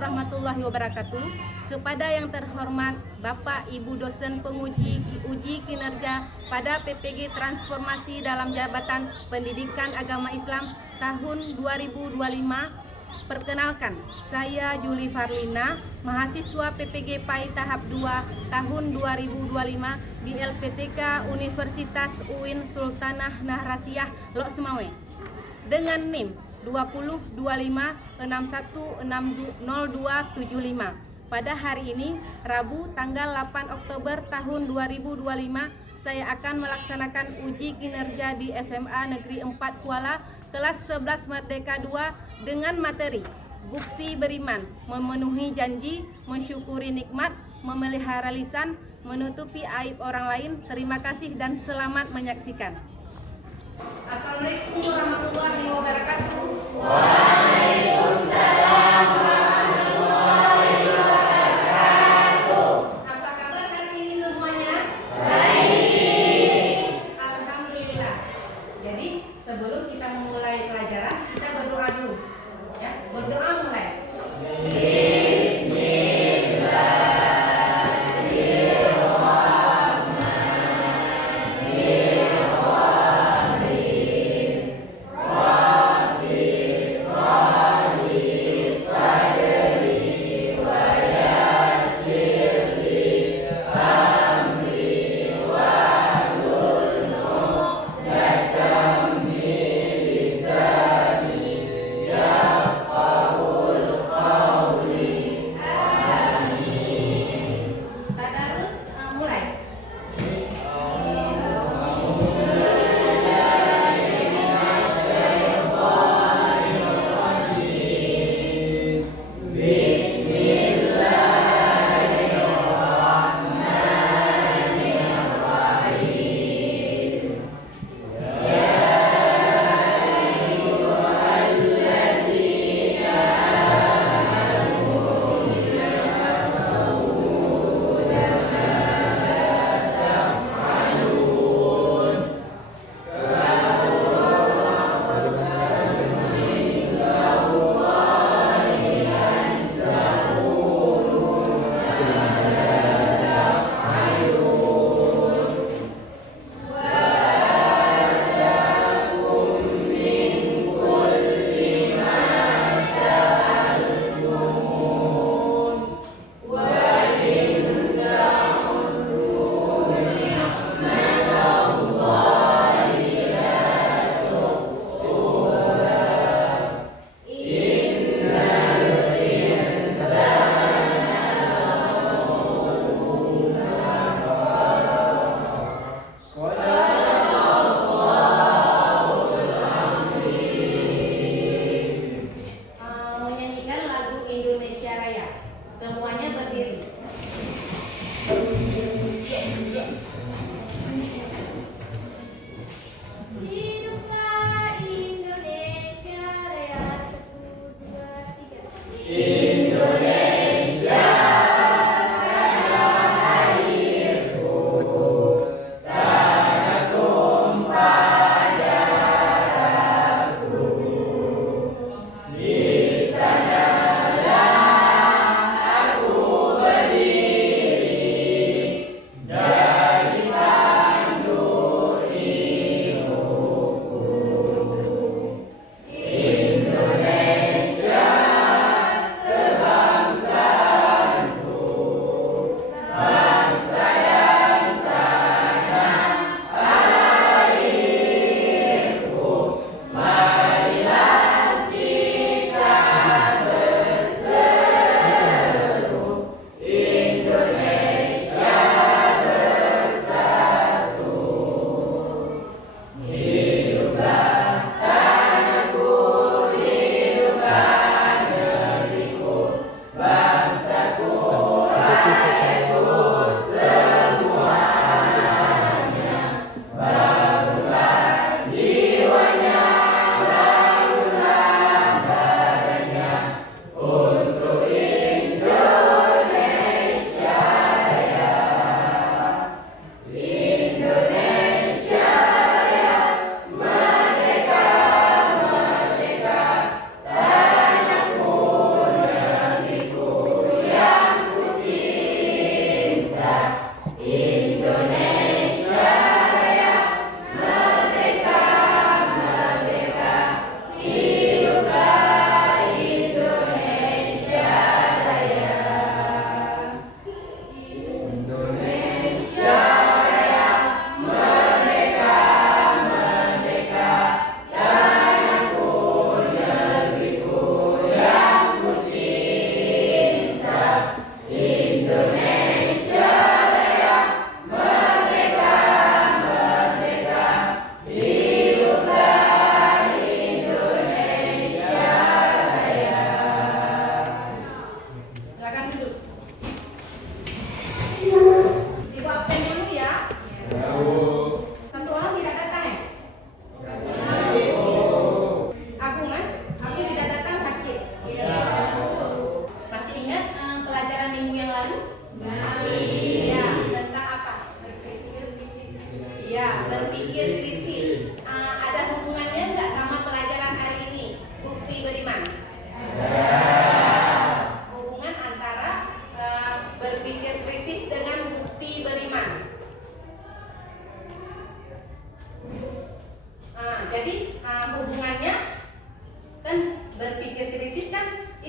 warahmatullahi wabarakatuh. Kepada yang terhormat Bapak Ibu dosen penguji uji kinerja pada PPG Transformasi dalam Jabatan Pendidikan Agama Islam tahun 2025. Perkenalkan, saya Juli Farlina, mahasiswa PPG PAI tahap 2 tahun 2025 di LPTK Universitas UIN Sultanah Nahrasiyah Lok Sumawe dengan NIM 202561610275. Pada hari ini, Rabu tanggal 8 Oktober tahun 2025, saya akan melaksanakan uji kinerja di SMA Negeri 4 Kuala, kelas 11 Merdeka 2 dengan materi bukti beriman, memenuhi janji, mensyukuri nikmat, memelihara lisan, menutupi aib orang lain. Terima kasih dan selamat menyaksikan. Assalamualaikum warahmatullahi wabarakatuh. Waalaikumsalam warahmatullahi wabarakatuh. Apa kabar hari ini semuanya? Baik. Alhamdulillah. Jadi sebelum kita memulai pelajaran, kita berdoa dulu. Ya, berdoa mulai. Bismillahirrahmanirrahim.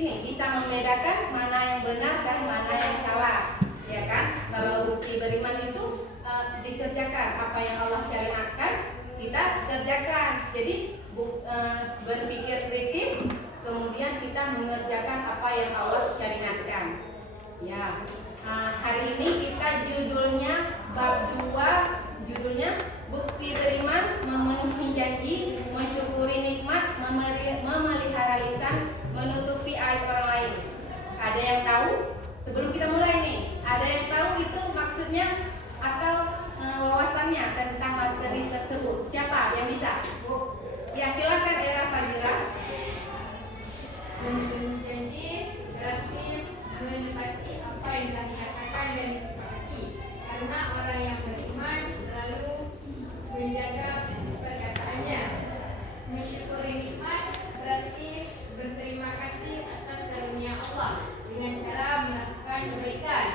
ini bisa membedakan mana yang benar dan mana yang salah, ya kan? Kalau bukti beriman itu dikerjakan apa yang Allah syariatkan, kita kerjakan. Jadi berpikir kritis, kemudian kita mengerjakan apa yang Allah syariatkan. Ya, hari ini kita judulnya bab 2, judulnya bukti beriman, memenuhi janji, mensyukuri nikmat, memelihara lisan, menutupi aib orang lain. Ada yang tahu? Sebelum kita mulai nih, ada yang tahu itu maksudnya atau wawasannya tentang materi tersebut? Siapa yang bisa? Bu? Ya, silakan Era Fadira. Memenuhi janji berarti menepati apa yang telah dikatakan dan disepakati, karena orang yang beriman selalu menjaga perkataannya. Mensyukuri nikmat berarti berterima kasih atas karunia Allah dengan cara melakukan kebaikan.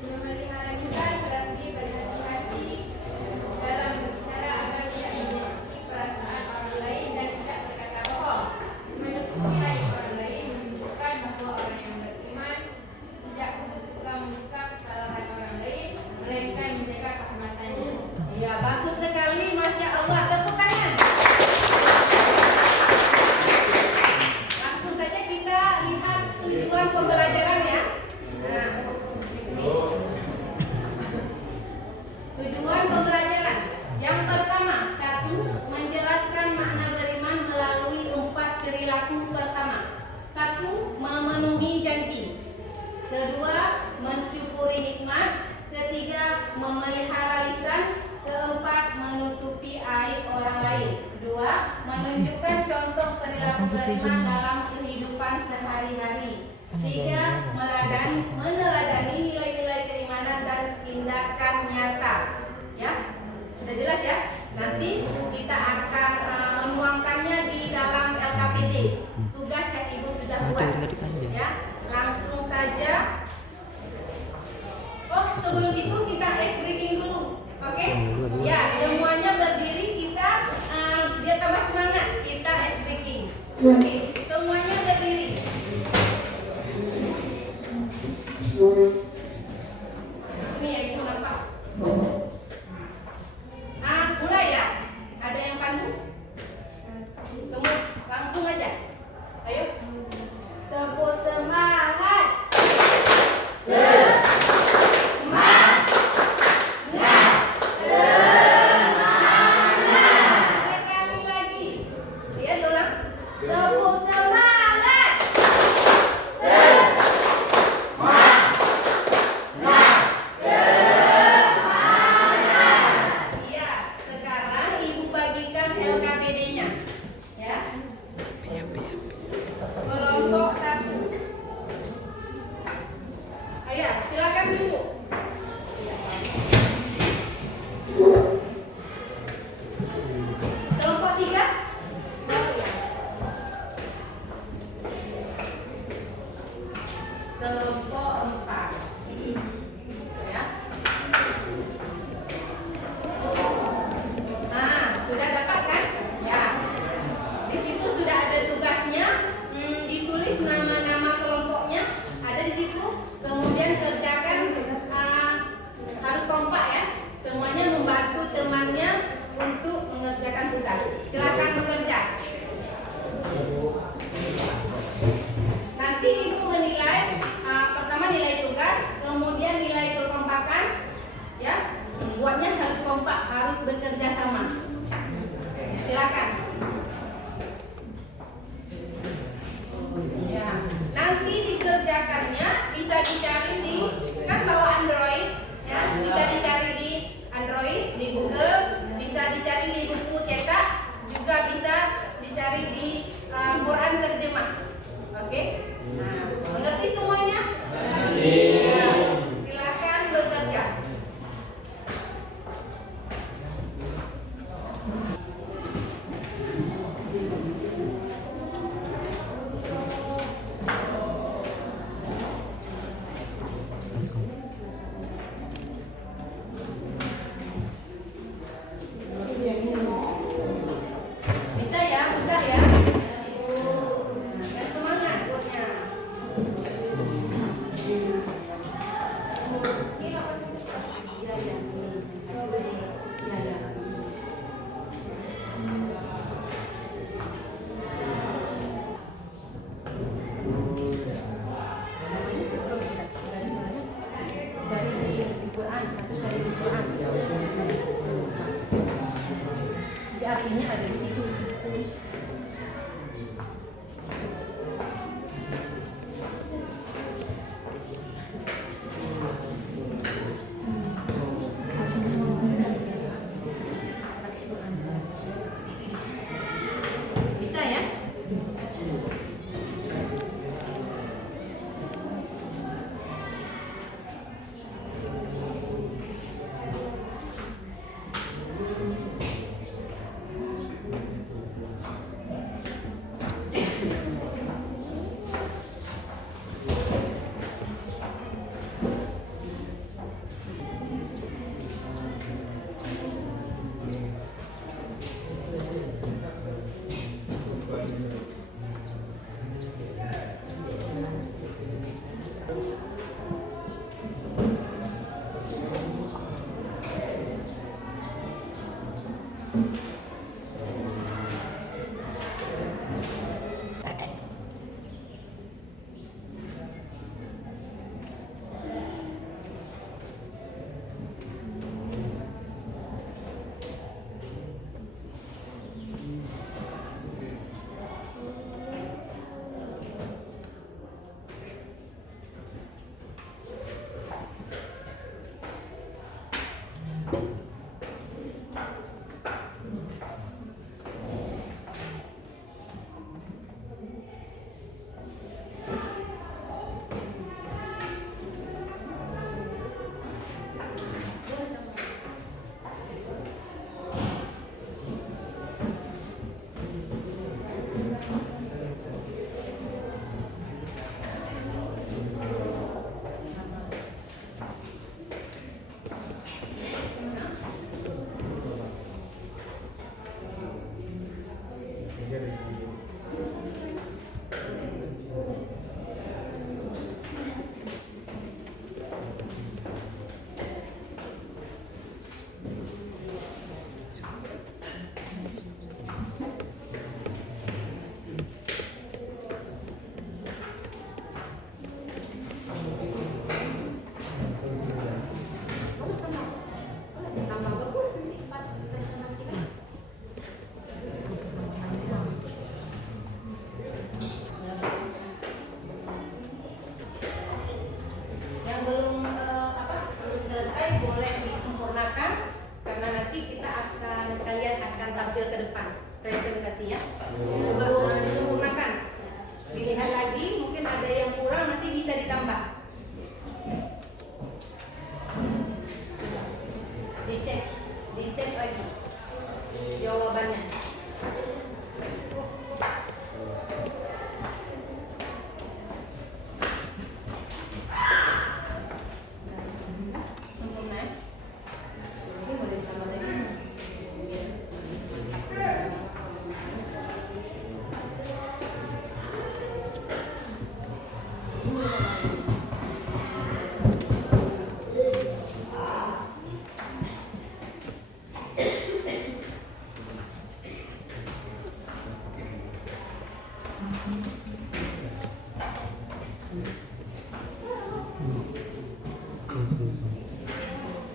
Memelihara lisan berarti berhati-hati dalam berbicara agar tidak menyakiti perasaan orang lain dan tidak berkata bohong. Menutupi aib orang lain menunjukkan bahwa orang yang beriman tidak suka membuka kesalahan orang lain, melainkan menjaga kehormatannya. Ya, bagus sekali, Masya Allah. Tepuk tangan. Langsung saja kita lihat tujuan pembelajaran ya. Nah, di sini. Tujuan pembelajaran. Yang pertama, 1. Menjelaskan makna beriman melalui 4 perilaku pertama. 1. Memenuhi janji. 2. Mensyukuri nikmat. 3. Memelihara lisan. 4. Menutupi aib orang lain. 2. Menunjukkan contoh perilaku beriman dalam kehidupan sehari-hari. 3. Meneladani nilai-nilai keimanan dan tindakan nyata. Ya, sudah jelas ya. Nanti kita akan menuangkannya di dalam LKPD. Tugas yang Ibu sudah buat. Ya, langsung saja. Oh, sebelum itu kita ice breaking dulu. Oke? Ya, semuanya berdiri, kita biar tambah semangat. Kita ice breaking. Oke, semuanya berdiri. Sini ya, itu nampak. Mulai ya. Ada yang pandu? Tunggu, langsung aja. Ayo. Tepuk semangat. Sekali lagi. Ya, ulang. Tepuk semangat. Iya, sekarang Ibu bagikan LKPD-nya. Ya. Kelompok 1. Ayo, silakan duduk. Kelompok 3.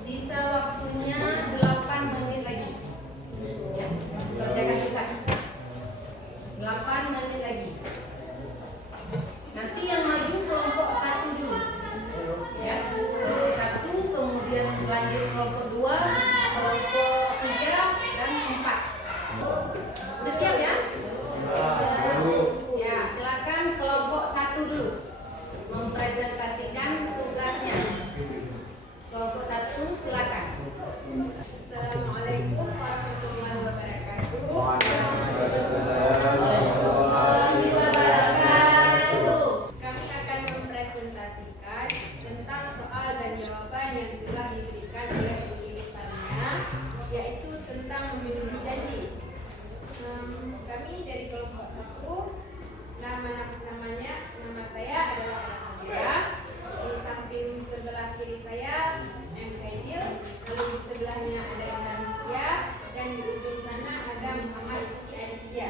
Sisa waktunya 8 menit lagi. Ya, kerjakan tugas. 8 menit lagi. Nanti yang maju kelompok 1 dulu. Ya, kelompok 1, kemudian lanjut kelompok 2, kelompok 3 dan 4. Sudah siap ya? Ya, silakan kelompok 1 dulu mempresentasikan tugasnya. Kelompok 1 silakan. Assalamualaikum warahmatullahi wabarakatuh. Kami akan mempresentasikan tentang soal dan jawaban yang telah diberikan oleh pemilih panitia, yaitu tentang memenuhi janji. Kami dari kelompok 1, nama saya adalah Alhamdulillah. Di samping sebelah kiri saya M. Khairil, lalu di sebelahnya ada Indonesia, dan di ujung sana ada Muhammad Siti Aditya.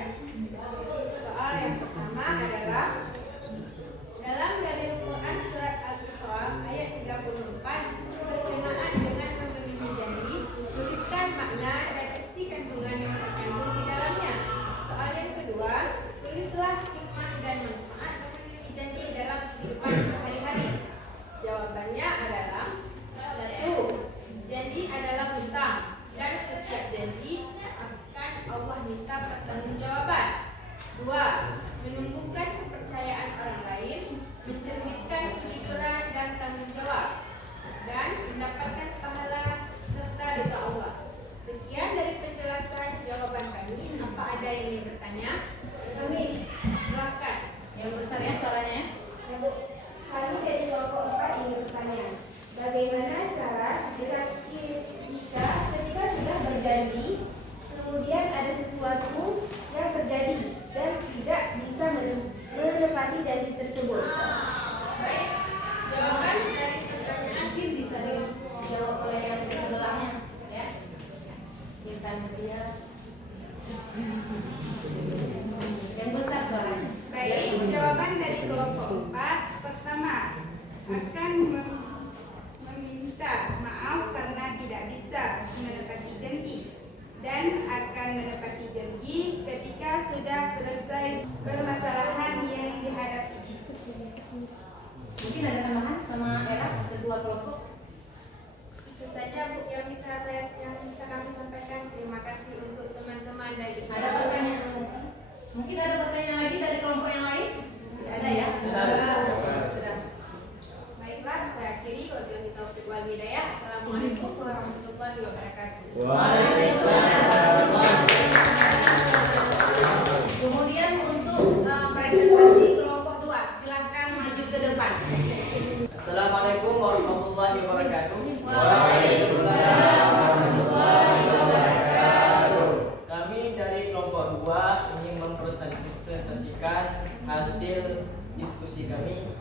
Soal yang pertama adalah dalam dalil Quran surat Al-Isra ayat 34 berkenaan dengan memenuhi janji, tuliskan makna dan isi kandungan yang terkandung di dalamnya. Soal yang kedua, tulislah hikmah dan manfaat memenuhi janji dalam kehidupan sehari-hari. Jawabannya adalah 1. Janji adalah hutang dan setiap janji akan Allah minta pertanggungjawaban. 2. Menumbuhkan kepercayaan orang lain, mencerminkan kejujuran dan tanggung jawab, dan mendapatkan pahala serta ridha Allah. Sekian dari penjelasan jawaban kami. Apa ada yang ingin bertanya? Kami silahkan. Yang besar ya suaranya. Ya, Bu. Kami dari kelompok 4 ingin bertanya, bagaimana cara jika ketika sudah berjanji, kemudian ada sesuatu yang terjadi dan tidak bisa menepati janji tersebut? Baik, jawaban dari pertanyaan Mungkin bisa dijawab oleh yang di sebelahnya, ya. Kita dia yang besar suaranya. Baik, jawaban dari kelompok 4 pertama akan meminta maaf karena tidak bisa menepati janji dan akan menepati janji ketika sudah selesai permasalahan yang dihadapi. Mungkin ada tambahan sama Era, kedua kelompok. itu saja, Bu, yang bisa kami sampaikan. Terima kasih untuk teman-teman dari Ada pertanyaan lagi? Mungkin ada pertanyaan lagi dari kelompok yang lain? Ada ya? Sudah. Baiklah, saya akhiri. Wabillahi taufiq wal hidayah. Assalamualaikum warahmatullahi wabarakatuh. Kemudian untuk presentasi kelompok 2, silakan maju ke depan. Assalamualaikum warahmatullahi wabarakatuh. Waalaikumsalam warahmatullahi wabarakatuh. Kami dari kelompok 2 ingin mempresentasikan hasil diskusi kami,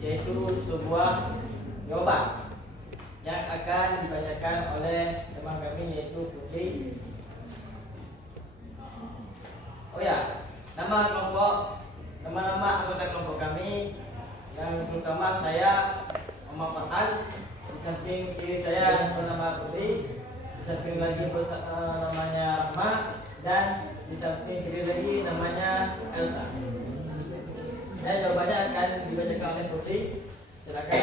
yaitu sebuah jawaban yang akan dibacakan oleh teman kami, yaitu Putri. Oh ya, nama anggota kelompok kami yang terutama saya Muhammad Farhan, di samping kiri saya bernama Putri, di samping lagi namanya Rahma, dan di samping kiri lagi namanya Elsa. Dan jawabannya akan dibacakan oleh Putri. Silakan.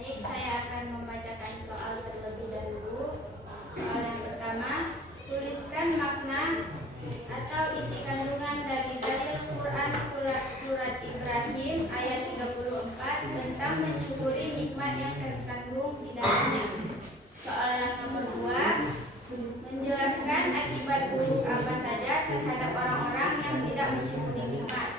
Baik, saya akan membacakan soal terlebih dahulu. Soal yang pertama, tuliskan makna atau isi kandungan dari dalil Quran surat Ibrahim ayat 34 tentang mensyukuri nikmat yang terkandung di dalamnya. Soal yang nomor 2, menjelaskan akibat buruk apa saja terhadap orang-orang yang tidak mensyukuri nikmat.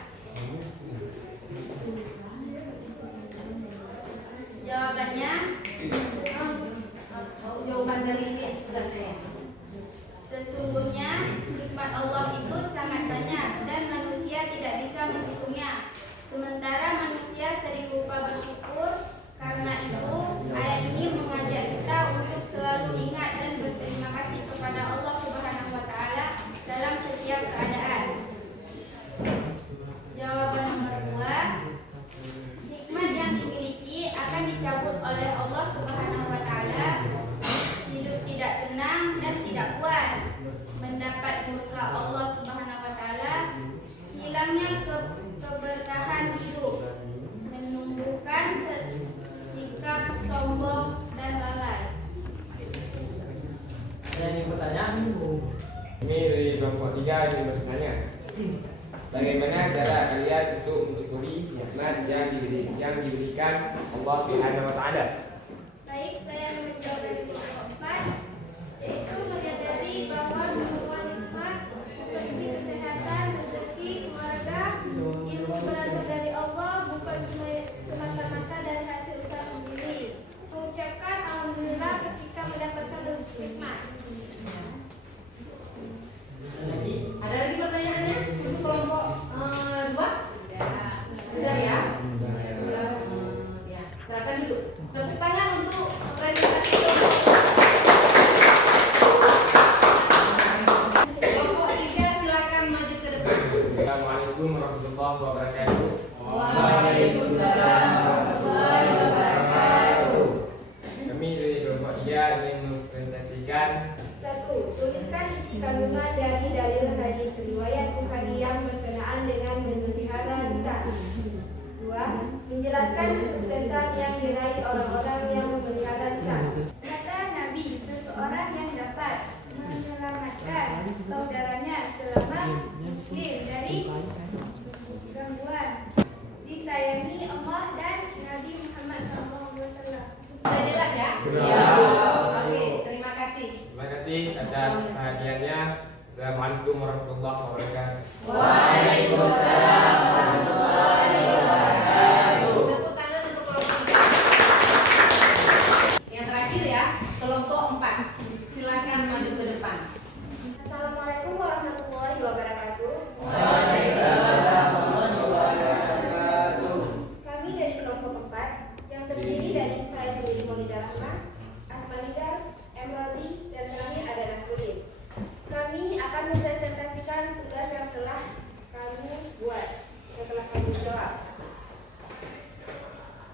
Bagaimana cara kalian untuk mensyukuri nikmat yang diberikan Allah Subhanahu wa taala? Baik, saya menjawab dari kelompok 4, yaitu menyadari bahwa semua nikmat seperti kesehatan, rezeki, keluarga, ilmu berasal dari Allah, bukan semata-mata dari hasil usaha sendiri. Mengucapkan alhamdulillah ketika mendapatkan nikmat. Ada lagi pertanyaannya untuk kelompok 2? Sudah ya? Ya, silakan duduk. Tepuk tangan untuk presentasi kelompok 3, silakan maju ke depan. Assalamualaikum warahmatullahi wabarakatuh. Waalaikumsalam warahmatullahi wabarakatuh. Kami dari kelompok 3 ingin mempresentasikan 1. Tuliskan isi kandungan dari dalil hadis riwayat Bukhari yang berkenaan dengan memelihara lisan. 2. Menjelaskan kesuksesan yang diraih orang-orang yang memelihara lisan. Kata Nabi, seseorang yang dapat menyelamatkan saudaranya selama muslim dari gangguan disayangi Allah dan Nabi Muhammad SAW. Sudah jelas ya? Ya. Oke, terima kasih. terima kasih atas perhatiannya. Assalamualaikum warahmatullahi wabarakatuh. Waalaikumsalam warahmatullahi wabarakatuh. Tepuk tangan untuk kelompok 3. Yang terakhir ya, kelompok 4. Silakan maju ke depan. Assalamualaikum warahmatullahi wabarakatuh. Kami dari kelompok 4 yang terdiri dari saya sendiri Monidah Rahma, Asmanidar, Emrozi, dan kami ada Nasruddin. Kami akan mempresentasikan tugas yang telah kami buat, yang telah kami jawab.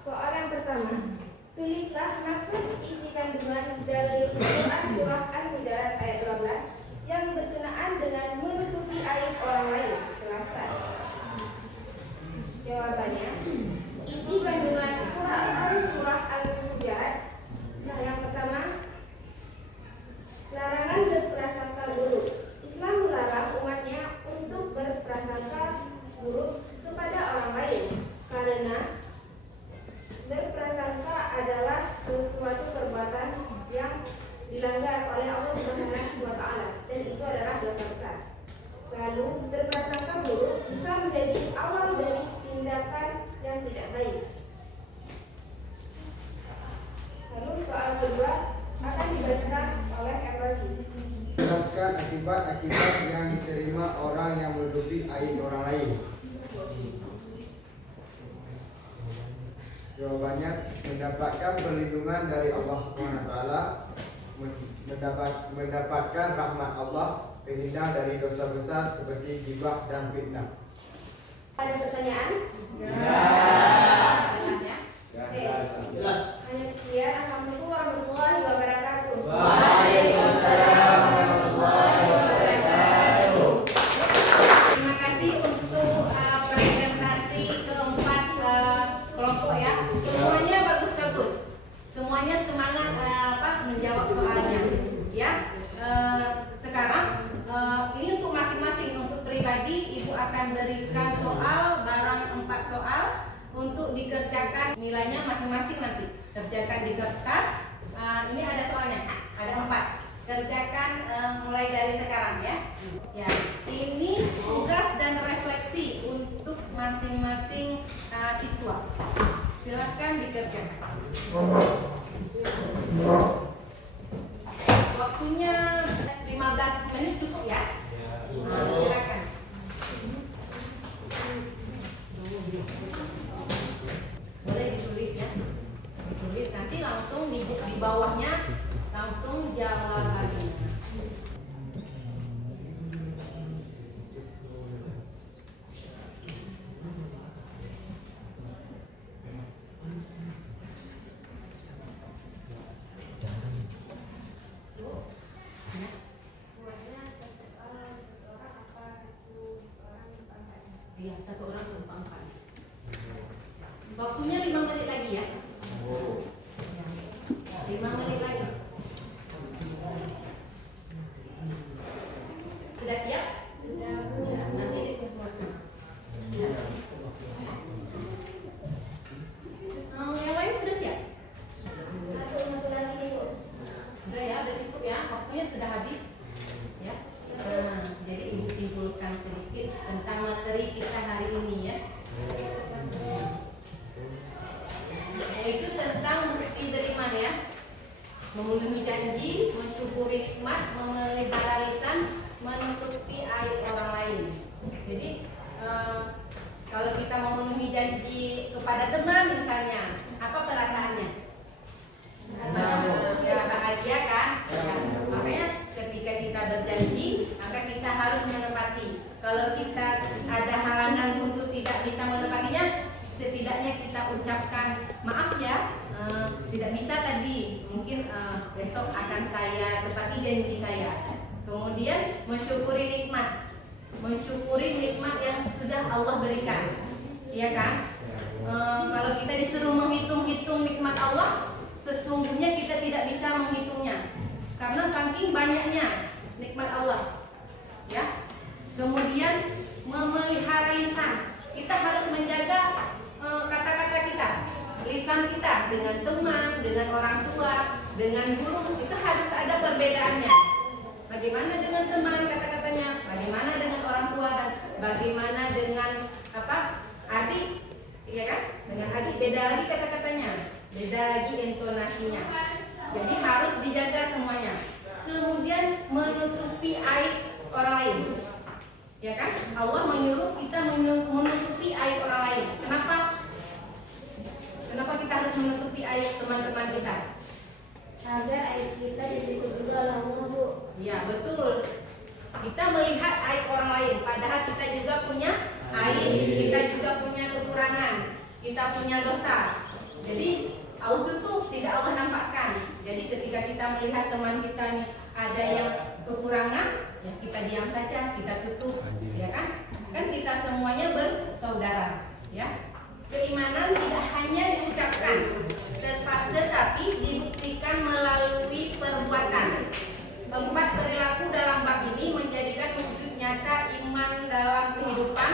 Soalan pertama, tulislah maksud isi kandungan dari Quran surah Al-Hujurat ayat 12 yang berkenaan dengan menutupi aib orang lain. Jelaskan. Jawabannya, isi kandungan Quran surah Al-Hujurat yang pertama, larangan berprasangka buruk. Islam melarang umatnya untuk berprasangka buruk kepada orang lain karena berprasangka adalah sesuatu perbuatan yang dilanggar oleh Allah Subhanahu wa taala dan itu adalah dosa besar. Lalu berprasangka buruk bisa menjadi awal dari tindakan yang tidak baik. Lalu soal kedua akan dibacakan oleh Emrozi. Jelaskan akibat-akibat yang diterima orang yang menutupi aib orang lain. Jawabannya, mendapatkan perlindungan dari Allah Subhanahu wa taala, mendapatkan rahmat Allah, terhindar dari dosa besar seperti ghibah dan fitnah. Ada pertanyaan? Jelas ya? Oke. Jelas. Hanya sekian. Assalamualaikum warahmatullahi wabarakatuh. Waalaikumsalam warahmatullahi wabarakatuh. Terima kasih untuk presentasi keempat kelompok ya. Semuanya bagus-bagus. Semuanya semangat menjawab soalnya. Ya. Sekarang ini untuk masing-masing, untuk pribadi Ibu akan berikan soal, barang 4 soal untuk dikerjakan, nilainya masing-masing nanti. Kerjakan di kertas. Ini ada soalnya, ada 4. Kerjakan mulai dari sekarang ya. Ya, ini tugas dan refleksi untuk masing-masing siswa. Silakan dikerjakan. Waktunya 15 menit cukup ya. Silakan. Boleh ditulis ya. Ditulis nanti langsung di bawahnya langsung jawabannya. Iya, 1 orang untuk 4. Waktunya 5 menit lagi ya. 5 menit lagi. Sudah siap? Sudah. Nanti dikumpulkan. materi kita hari ini ya. Yaitu tentang bukti beriman ya. Memenuhi janji, mensyukuri nikmat, memelihara lisan, menutupi aib orang lain. Jadi kalau kita memenuhi janji kepada teman misalnya, apa perasaannya? Ya bahagia kan? Makanya ketika kita berjanji, maka kita harus menepati. Kalau kita ada halangan untuk tidak bisa menepatinya, setidaknya kita ucapkan maaf ya, tidak bisa tadi, mungkin besok akan saya tepati janji saya. Kemudian mensyukuri nikmat yang sudah Allah berikan, iya kan? Kalau kita disuruh menghitung-hitung nikmat Allah, sesungguhnya kita tidak bisa menghitungnya, karena saking banyaknya nikmat Allah, ya. Kemudian memelihara lisan, kita harus menjaga kata-kata kita, lisan kita dengan teman, dengan orang tua, dengan guru, itu harus ada perbedaannya. Bagaimana dengan teman kata-katanya, bagaimana dengan orang tua, dan bagaimana dengan adik, ya kan? Dengan adik beda lagi kata-katanya, beda lagi intonasinya. Jadi harus dijaga semuanya. Kemudian menutupi aib orang lain, ya kan? Allah menyuruh kita menutupi aib orang lain. Kenapa kita harus menutupi aib teman-teman kita? Agar aib kita ditutup juga oleh Allah, Bu. Ya betul. Kita melihat aib orang lain, padahal kita juga punya aib, kita juga punya kekurangan, kita punya dosa. Jadi Allah tutup, tidak Allah nampakkan. Jadi ketika kita melihat teman kita ada yang kekurangan, ya kita diam saja, kita tutup, ya kan? Kan kita semuanya bersaudara, ya. Keimanan tidak hanya diucapkan, tetapi dibuktikan melalui perbuatan. 4 perilaku dalam bab ini menjadikan wujud nyata iman dalam kehidupan.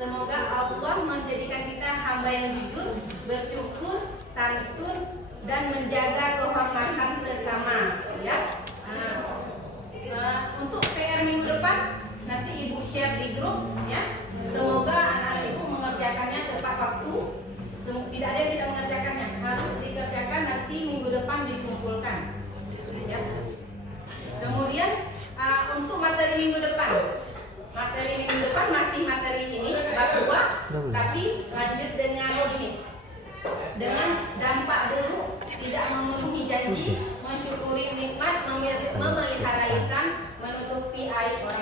Semoga Allah menjadikan kita hamba yang jujur, bersyukur, santun, dan menjaga kehormatan sesama. Ya. Untuk PR minggu depan nanti Ibu share di grup, ya. Semoga anak-anak Ibu mengerjakannya tepat waktu. Tidak ada yang tidak mengerjakannya, harus dikerjakan, nanti minggu depan dikumpulkan. Ya. Kemudian untuk materi minggu depan masih materi ini bab 2, tapi lanjut dengan ini, dengan dampak buruk tidak memenuhi janji, mensyukuri nikmat, memelihara lisan, menutupi aib orang